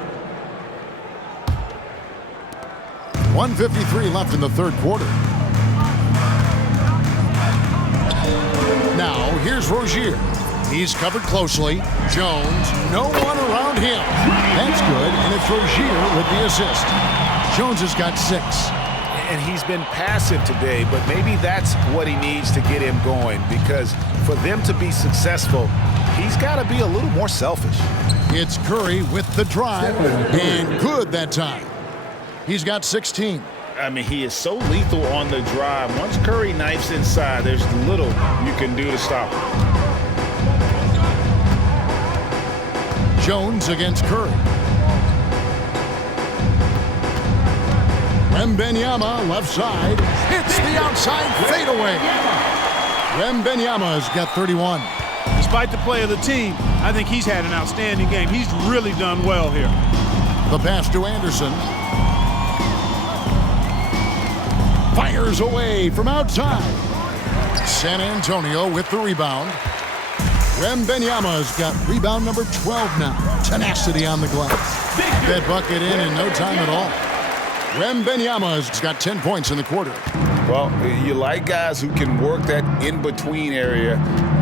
1:53 left in the third quarter. Now, here's Rozier. He's covered closely. Jones, no one around him. That's good, and it's Rozier with the assist. Jones has got 6. And he's been passive today, but maybe that's what he needs to get him going, because for them to be successful, he's got to be a little more selfish. It's Curry with the drive, and good that time. He's got 16. I mean, he is so lethal on the drive. Once Curry knifes inside, there's little you can do to stop him. Jones against Curry. Wembanyama, left side, hits the outside fadeaway. Wembanyama's got 31. Despite the play of the team, I think he's had an outstanding game. He's really done well here. The pass to Anderson. Fires away from outside. San Antonio with the rebound. Wembanyama's got rebound number 12 now. Tenacity on the glass. That bucket in no time at all. Wembanyama's got 10 points in the quarter. Well, you like guys who can work that in-between area,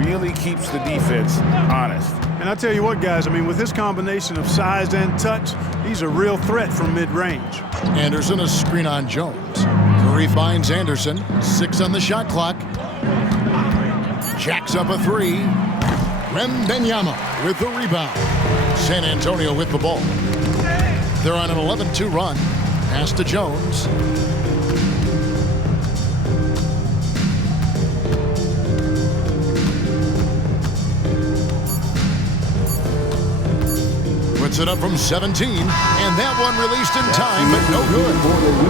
really keeps the defense honest. And I tell you what, guys, I mean, with this combination of size and touch, he's a real threat from mid-range. Anderson, a screen on Jones. Curry finds Anderson. 6 on the shot clock. Jacks up a 3. Wembanyama with the rebound. San Antonio with the ball. They're on an 11-2 run. Pass to Jones. Puts it up from 17, and that one released in time, but no good.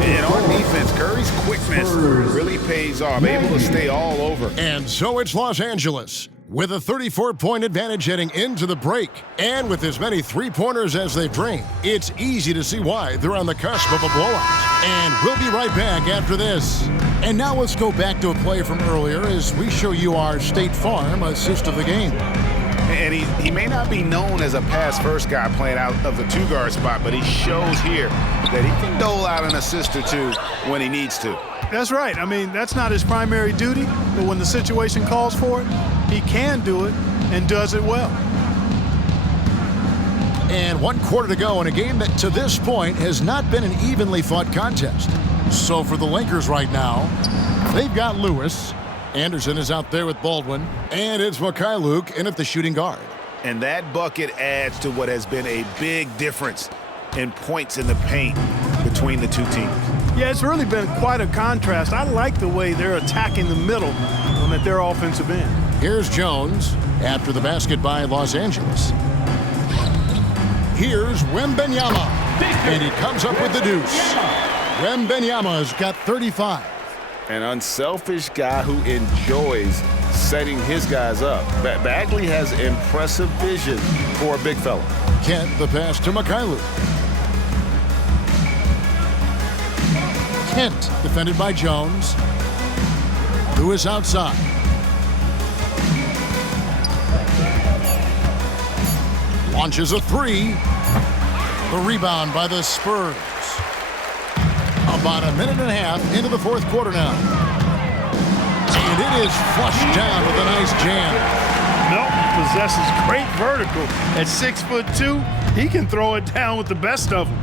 And on defense, Curry's quickness really pays off, able to stay all over. And so it's Los Angeles with a 34-point advantage heading into the break. And with as many three-pointers as they've drained, it's easy to see why they're on the cusp of a blowout. And we'll be right back after this. And now let's go back to a play from earlier as we show you our State Farm assist of the game. And he may not be known as a pass-first guy playing out of the two-guard spot, but he shows here that he can dole out an assist or two when he needs to. That's right. I mean, that's not his primary duty, but when the situation calls for it, he can do it and does it well. And 1 quarter to go in a game that to this point has not been an evenly fought contest. So for the Lakers right now, they've got Lewis. Anderson is out there with Baldwin, and it's Mikhailuk in at the shooting guard. And that bucket adds to what has been a big difference in points in the paint between the two teams. Yeah, it's really been quite a contrast. I like the way they're attacking the middle at their offensive end. Here's Jones after the basket by Los Angeles. Here's Wembanyama, and he comes up with the deuce. Wembanyama's got 35. An unselfish guy who enjoys setting his guys up. Bagley has impressive vision for a big fella. Kent, the pass to Mikhailuk. Kent, defended by Jones. Lewis outside. Launches a 3. The rebound by the Spurs. About a minute and a half into the fourth quarter now. And it is flushed down with a nice jam. Melton possesses great vertical. At 6'2", he can throw it down with the best of them.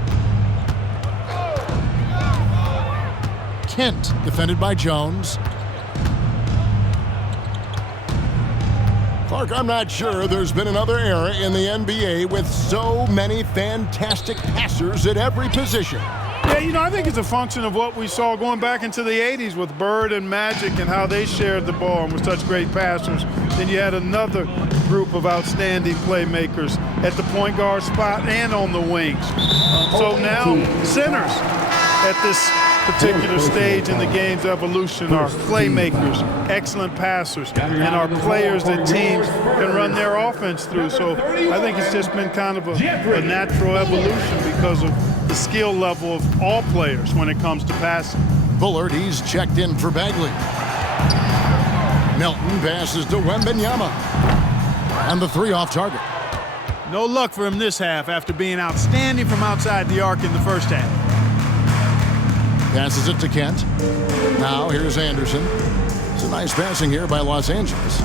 Kent, defended by Jones. Clark, I'm not sure there's been another era in the NBA with so many fantastic passers at every position. Yeah, you know, I think it's a function of what we saw going back into the 80s with Bird and Magic and how they shared the ball and were such great passers. Then you had another group of outstanding playmakers at the point guard spot and on the wings. So now centers at this particular stage in the game's evolution are playmakers, excellent passers, and are players that teams can run their offense through. So I think it's just been kind of a natural evolution because of the skill level of all players when it comes to passing. Bullard, he's checked in for Bagley. Melton passes to Wembanyama. And the 3 off target. No luck for him this half after being outstanding from outside the arc in the first half. Passes it to Kent. Now here's Anderson. It's a nice passing here by Los Angeles.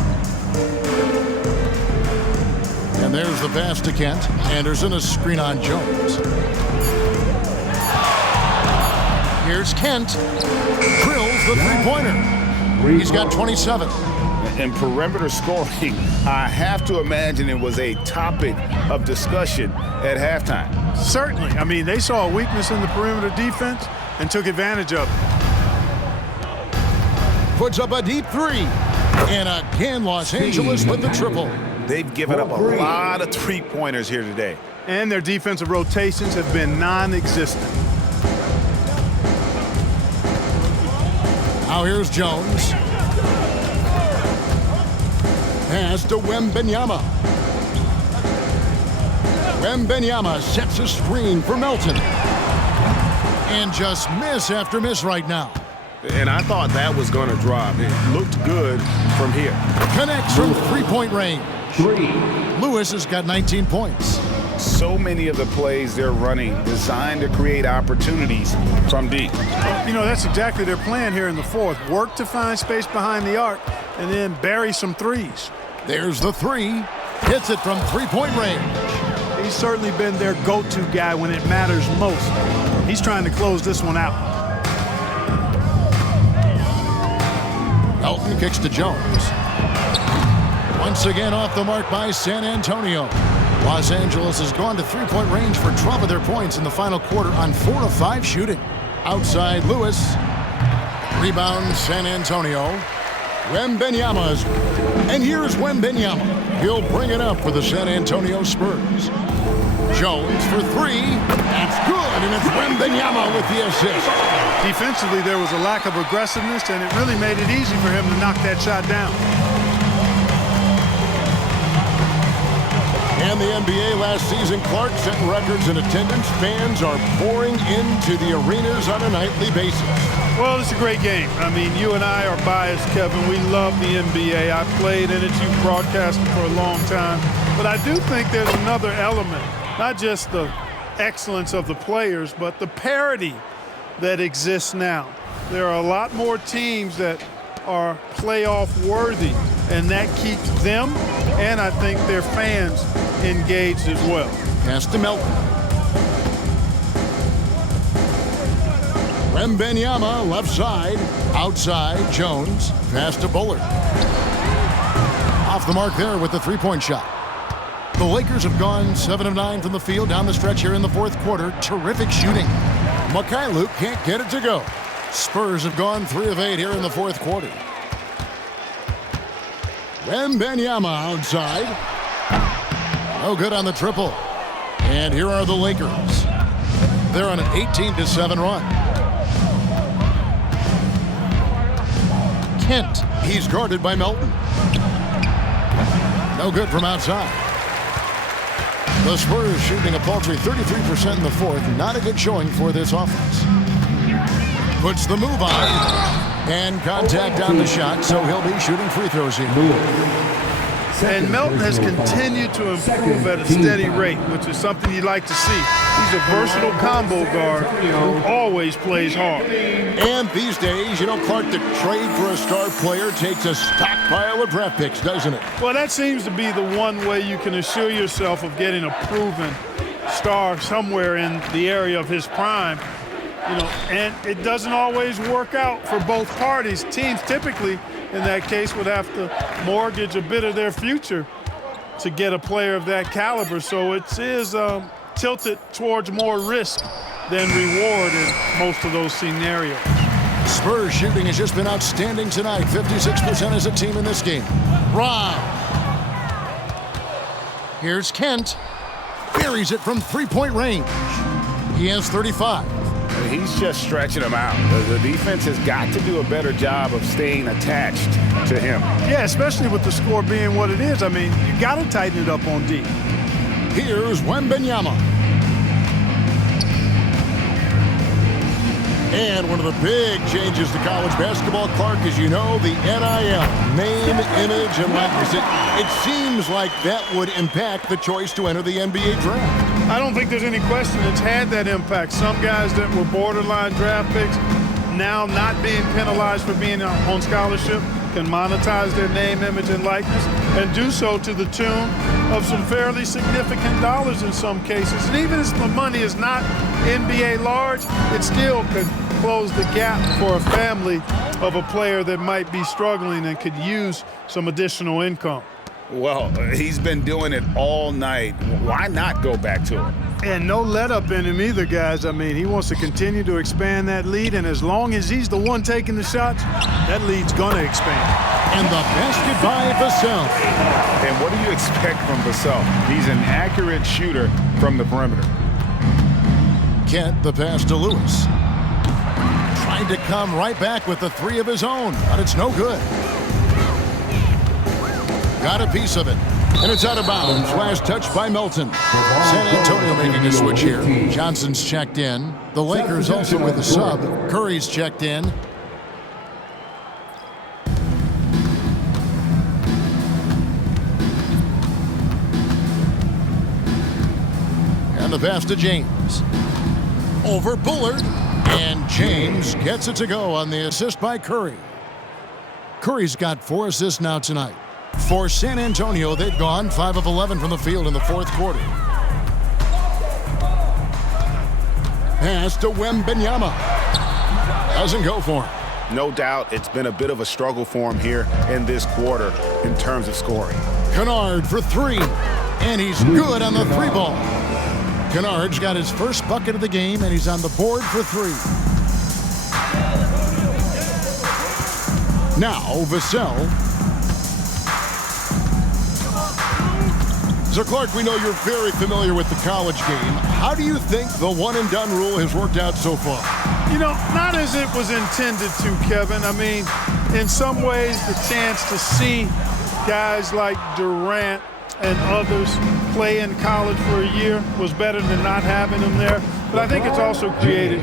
And there's the pass to Kent. Anderson, a screen on Jones. Here's Kent. Drills the three-pointer. He's got 27. And perimeter scoring, I have to imagine it was a topic of discussion at halftime. Certainly. I mean, they saw a weakness in the perimeter defense and took advantage of it. Puts up a deep 3. And again, Los Angeles with the triple. They've given up a lot of three-pointers here today. And their defensive rotations have been non-existent. Now here's Jones. Pass to Wembanyama. Wembanyama sets a screen for Melton. And just miss after miss right now. And I thought that was going to drop. It looked good from here. Connects from three-point range. Lewis has got 19 points. So many of the plays they're running designed to create opportunities from deep. You know, that's exactly their plan here in the fourth. Work to find space behind the arc and then bury some threes. There's the three. Hits it from three-point range. He's certainly been their go-to guy when it matters most. He's trying to close this one out. Melton kicks to Jones. Once again off the mark by San Antonio. Los Angeles has gone to three-point range for 12 of their points in the final quarter on 4 of 5 shooting. Outside Lewis. Rebound San Antonio. Wembanyama. And here's Wembanyama. He'll bring it up for the San Antonio Spurs. Jones for three. That's good, and it's Wembanyama with the assist. Defensively, there was a lack of aggressiveness, and it really made it easy for him to knock that shot down. And the NBA last season, Clark setting records in attendance. Fans are pouring into the arenas on a nightly basis. Well, it's a great game. I mean, you and I are biased, Kevin. We love the NBA. I played in it. You've broadcasted for a long time. But I do think there's another element, not just the excellence of the players, but the parity that exists now. There are a lot more teams that are playoff worthy, and that keeps them and I think their fans engaged as well. Pass to Melton. Wembanyama left side, outside Jones. Pass to Bullard. Off the mark there with the three-point shot. The Lakers have gone 7 of 9 from the field down the stretch here in the fourth quarter. Terrific shooting. Mikhailuk can't get it to go. Spurs have gone 3 of 8 here in the fourth quarter. Wembanyama outside. No good on the triple. And here are the Lakers. They're on an 18-7 run. Kent, he's guarded by Melton. No good from outside. The Spurs shooting a paltry 33% in the fourth. Not a good showing for this offense. Puts the move on. And contact on the shot, so he'll be shooting free throws here. And Melton has continued to improve at a steady rate, which is something you'd like to see. He's a versatile combo guard who always plays hard. And these days, Clark, to trade for a star player takes a stockpile of draft picks, doesn't it? Well, that seems to be the one way you can assure yourself of getting a proven star somewhere in the area of his prime. And it doesn't always work out for both parties. Teams typically, in that case, would have to mortgage a bit of their future to get a player of that caliber. So it is tilted towards more risk than reward in most of those scenarios. Spurs shooting has just been outstanding tonight. 56% as a team in this game. Rob. Here's Kent. Buries it from three-point range. He has 35. He's just stretching them out. The defense has got to do a better job of staying attached to him. Yeah, especially with the score being what it is. I mean, you got to tighten it up on D. Here's Wembanyama. And one of the big changes to college basketball, Clark, as you know, the NIL, name, image, and likeness. It seems like that would impact the choice to enter the NBA draft. I don't think there's any question it's had that impact. Some guys that were borderline draft picks now not being penalized for being on scholarship can monetize their name, image, and likeness and do so to the tune of some fairly significant dollars in some cases. And even if the money is not NBA large, it still could close the gap for a family of a player that might be struggling and could use some additional income. Well, he's been doing it all night. Why not go back to it? And no let up in him either, guys. I mean, he wants to continue to expand that lead, and as long as he's the one taking the shots, that lead's going to expand. And the basket by Vassell. And what do you expect from Vassell? He's an accurate shooter from the perimeter. Kent, the pass to Lewis. Trying to come right back with the three of his own, but it's no good. Got a piece of it. And it's out of bounds. Last touch by Melton. San Antonio making a switch here. Johnson's checked in. The Lakers also with a sub. Curry's checked in. And the pass to James. Over Bullard. And James gets it to go on the assist by Curry. Curry's got 4 assists now tonight. For San Antonio, they've gone 5 of 11 from the field in the fourth quarter. Pass to Wembanyama. Doesn't go for him. No doubt it's been a bit of a struggle for him here in this quarter in terms of scoring. Kennard for 3. And he's good on the 3-ball. Kennard's got his first bucket of the game, and he's on the board for 3. Now, Vassell. So, Clark, we know you're very familiar with the college game. How do you think the one-and-done rule has worked out so far? You know, not as it was intended to, Kevin. I mean, in some ways, the chance to see guys like Durant and others play in college for a year was better than not having them there. But I think it's also created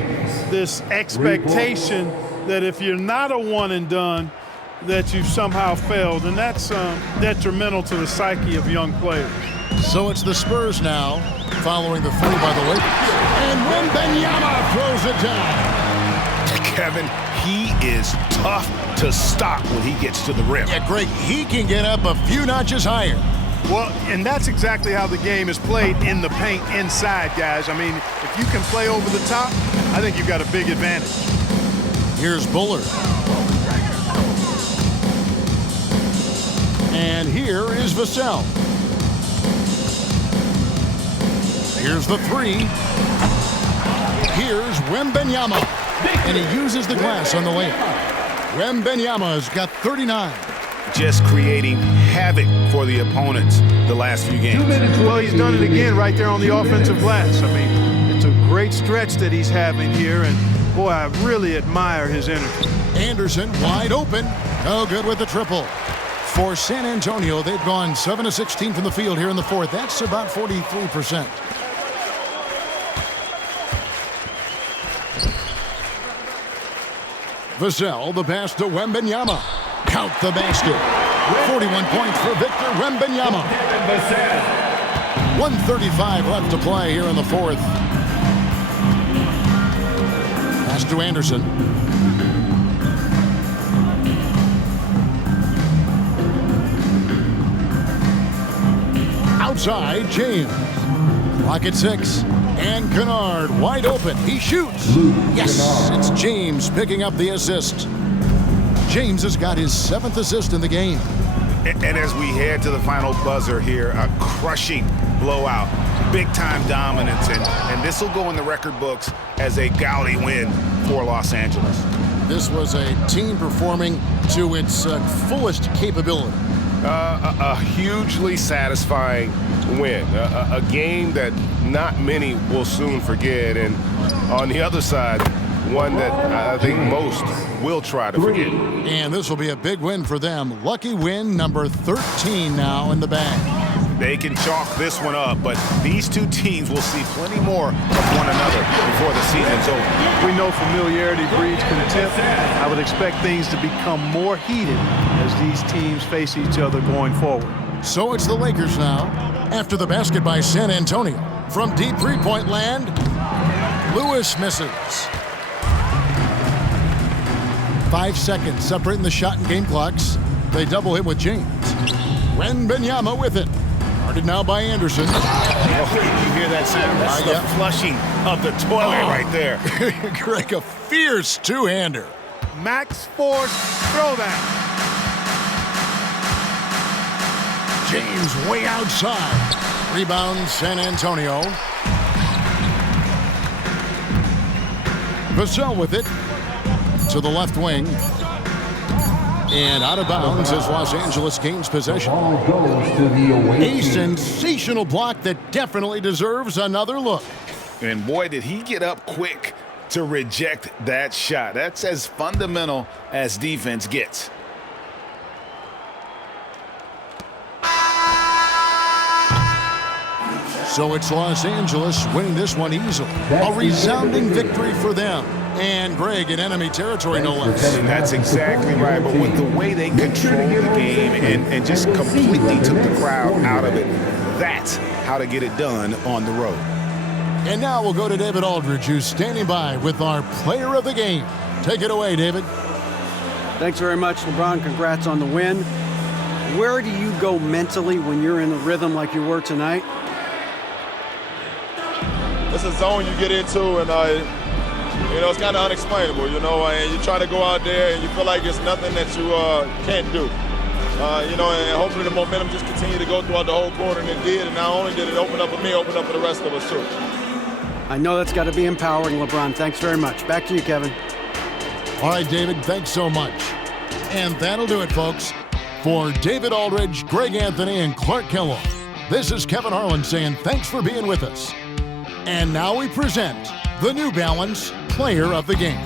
this expectation that if you're not a one-and-done, that you've somehow failed, and that's detrimental to the psyche of young players. So it's the Spurs now, following the 3 by the Lakers. And Wembanyama throws it down. Kevin, he is tough to stop when he gets to the rim. Yeah, Greg, he can get up a few notches higher. Well, and that's exactly how the game is played in the paint inside, guys. I mean, if you can play over the top, I think you've got a big advantage. Here's Bullard. And here is Vassell. Here's the 3. Here's Wembanyama. And he uses the glass on the layup. Wembanyama's got 39. Just creating havoc for the opponents the last few games. Well, he's done it again right there on the offensive glass. I mean, it's a great stretch that he's having here, and boy, I really admire his energy. Anderson wide open. No good with the triple. For San Antonio, they've gone 7 of 16 from the field here in the fourth. That's about 43%. Vassell, the pass to Wembanyama. Count the basket. 41 points for Victor Wembanyama. 1:35 left to play here in the fourth. Pass to Anderson. Outside, James. Clock at 6. And Kennard wide open. He shoots. Yes, it's James picking up the assist. James has got his 7th assist in the game. And as we head to the final buzzer here, a crushing blowout, big-time dominance, and this will go in the record books as a gaudy win for Los Angeles. This was a team performing to its fullest capability. A hugely satisfying win, a game that not many will soon forget, and on the other side, one that I think most will try to forget. And this will be a big win for them. Lucky win number 13 now in the bag. They can chalk this one up, but these two teams will see plenty more of one another before the season's over. We know familiarity breeds contempt. I would expect things to become more heated as these teams face each other going forward. So it's the Lakers now, after the basket by San Antonio. From deep three-point land, Lewis misses. 5 seconds separating the shot and game clocks. They double him with James. Wembanyama with it. Guarded now by Anderson. Oh, you hear that sound? That's the flushing of the toilet right there. Greg, a fierce two-hander. Max Force throwdown. James way outside. Rebound San Antonio. Vassell with it to the left wing. And out of bounds as Los Angeles gains possession. Ball goes to the away A team. sensational block that definitely deserves another look. And boy, did he get up quick to reject that shot. That's as fundamental as defense gets. So it's Los Angeles winning this one easily. A resounding victory for them. And Greg in enemy territory, no less. And that's exactly right. But with the way they controlled the game and just completely took the crowd out of it, that's how to get it done on the road. And now we'll go to David Aldridge, who's standing by with our player of the game. Take it away, David. Thanks very much, LeBron. Congrats on the win. Where do you go mentally when you're in a rhythm like you were tonight? It's a zone you get into, and it's kind of unexplainable, and you try to go out there and you feel like it's nothing that you can't do. And hopefully the momentum just continued to go throughout the whole quarter, and it did. And not only did it open up for me, open up for the rest of us too. I know that's got to be empowering, LeBron. Thanks very much. Back to you, Kevin. All right, David, thanks so much. And that'll do it, folks. For David Aldridge, Greg Anthony, and Clark Kellogg, this is Kevin Harlan saying thanks for being with us. And now we present the New Balance Player of the Game.